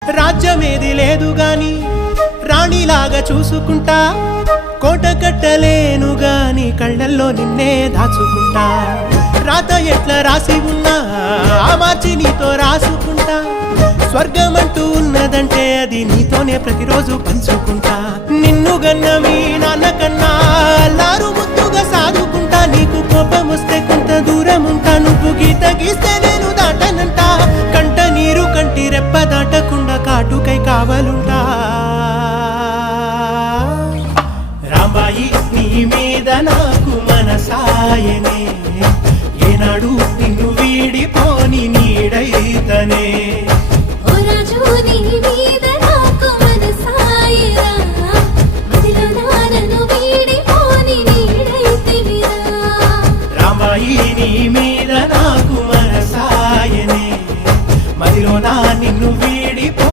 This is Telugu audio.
రాజ్యమేది లేదు గాని రాణిలాగా చూసుకుంటా, కోట కట్టలేను గాని కళ్ళల్లో నిన్నే దాచుకుంటా. రాత ఎట్లా రాసి ఉన్నా ఆ మార్చి నీతో రాసుకుంటా. స్వర్గమంటూ ఉన్నదంటే అది నీతోనే ప్రతిరోజు పంచుకుంటా. నిన్ను గన్న మీ నాన్న కన్నా అల్లారు ముద్దుగా సాదుకుంటా. నీకు కోపం వస్తే కొంత దూరం ఉంటా, నువ్వు గీత గీస్తే నేను దాటనంటా. కంట నీరు కంటి రెప్ప దాటకుండా కాటుకై కావలుంటా. రాంబాయి నీ మీద నాకు మనసాయనే.